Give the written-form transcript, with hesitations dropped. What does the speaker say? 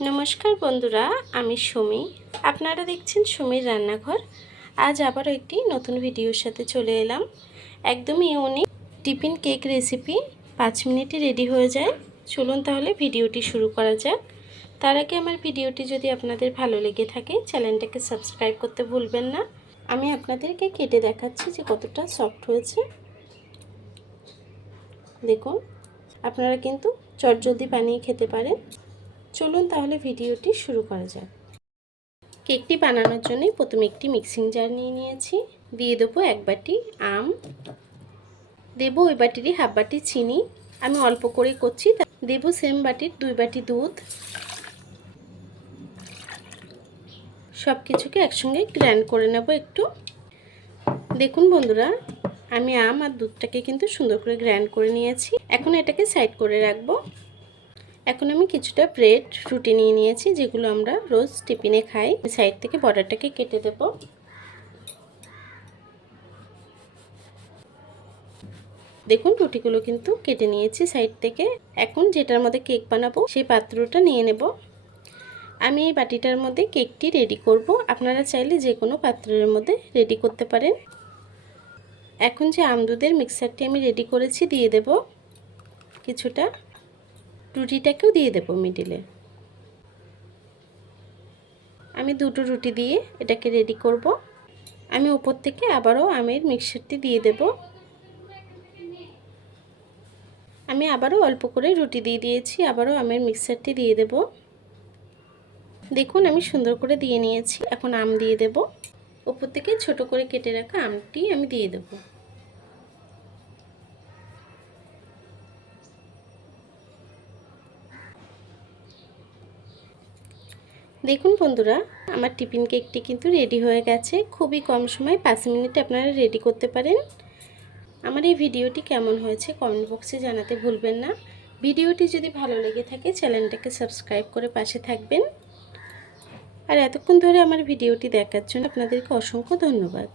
নমস্কার বন্ধুরা, আমি সুমি। আপনারা দেখছেন সুমির রান্নাঘর। আজ আবারও একটি নতুন ভিডিওর সাথে চলে এলাম। একদমই ইউনিক টিফিন কেক রেসিপি 5 মিনিটে রেডি হয়ে যায়। চলুন তাহলে ভিডিওটি শুরু করা যাক। তার আগে আমার ভিডিওটি যদি আপনাদের ভালো লেগে থাকে চ্যানেলটাকে সাবস্ক্রাইব করতে ভুলবেন না। আমি আপনাদেরকে কেটে দেখাচ্ছি যে কতটা সফট হয়েছে। দেখুন, আপনারা কিন্তু চটজলদি বানিয়ে খেতে পারেন। চলুন তাহলে ভিডিওটি শুরু করা যাক। কেকটি বানানোর জন্য প্রথমে একটি মিক্সিং জার নিয়ে নিয়েছি। দিয়ে দেবো 1 বাটি আম, দেবো ওই বাটিরই হাফ বাটি চিনি। আমি অল্প করে করছি। দেবো সেম বাটির 2 বাটি দুধ। সব কিছুকে একসঙ্গে গ্রাইন্ড করে নেব একটু। দেখুন বন্ধুরা, আমি আম আর দুধটাকে কিন্তু সুন্দর করে গ্রাইন্ড করে নিয়েছি। এখন এটাকে সাইড করে রাখবো। এখন আমি কিছুটা ব্রেড রুটি নিয়ে নিয়েছি, যেগুলো আমরা রোজ টিফিনে খাই। সাইড থেকে বর্ডারটাকে কেটে দেব। দেখুন, রুটিগুলো কিন্তু কেটে নিয়েছি সাইড থেকে। এখন যেটার মধ্যে কেক বানাবো সেই পাত্রটা নিয়ে নেব। আমি এই বাটিটার মধ্যে কেকটি রেডি করব। আপনারা চাইলে যে কোনো পাত্রের মধ্যে রেডি করতে পারেন। এখন যে আমদুধের মিক্সারটি আমি রেডি করেছি দিয়ে দেব কিছুটা। রুটিটাকেও দিয়ে দেব মিডিলে। আমি দুটো রুটি দিয়ে এটাকে রেডি করব। আমি উপর থেকে আবারও আমের মিক্সচারটি দিয়ে দেব। আমি আবারও অল্প করে রুটি দিয়ে দিয়েছি, আবারও আমের মিক্সচারটি দিয়ে দেব। দেখুন, আমি সুন্দর করে দিয়ে নিয়েছি। এখন আম দিয়ে দেব। উপর থেকে ছোট করে কেটে রাখা আমটি আমি দিয়ে দেব। দেখুন বন্ধুরা, আমার টিফিন কেকটি কিন্তু রেডি হয়ে গেছে। খুবই কম সময় 5 মিনিটে আপনারা রেডি করতে পারেন। আমার এই ভিডিওটি কেমন হয়েছে কমেন্ট বক্সে জানাতে ভুলবেন না। ভিডিওটি যদি ভালো লেগে থাকে চ্যানেলটাকে সাবস্ক্রাইব করে পাশে থাকবেন। আর এতক্ষণ ধরে আমার ভিডিওটি দেখার জন্য আপনাদেরকে অসংখ্য ধন্যবাদ।